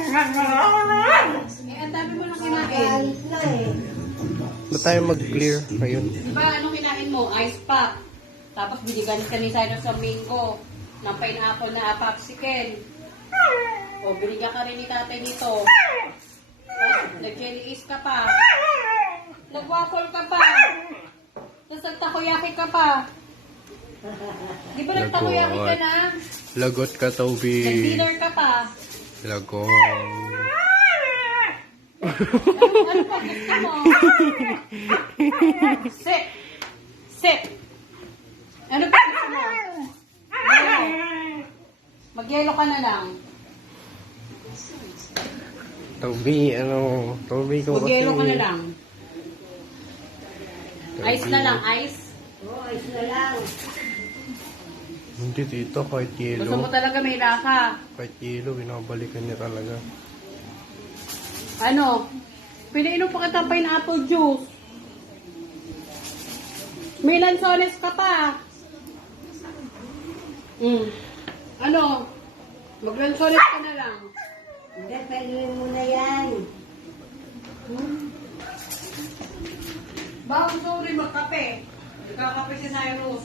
Ang dami mo lang kinain. Ba't tayo mag-clear ngayon? Diba, anong kinain mo? Ice pop. Tapos binigyan ka ni Sino sa Mingo ng pineapple na popsicle. O, binigyan ka rin ni tatay nito. Nag-jelly ka pa. Nag-waffle ka pa. Tapos nag-takoyaki ka pa. Di ba nag-takoyaki ka na? Lagot ka, Toby. Nag-dinner ka pa. Lagot. Ano pa gusto mo? Sit. Sit. Ano pa gusto mo? Mag-yelo ka na lang. Toby, Toby ko kasi. Mag-yelo ka na lang. Ice na lang, ice. Ice na lang. Hindi dito, kahit Gusto mo yelo. talaga may lasa. Kahit yelo, binabalikan niya talaga. Ano? Pinainom pa kita pineapple juice. May lansones ka pa. Ano? Maglansones ka na lang. Hindi, pwede mo na yan. Baka gusto ko rin magkape. Nagkakape si Cyrus.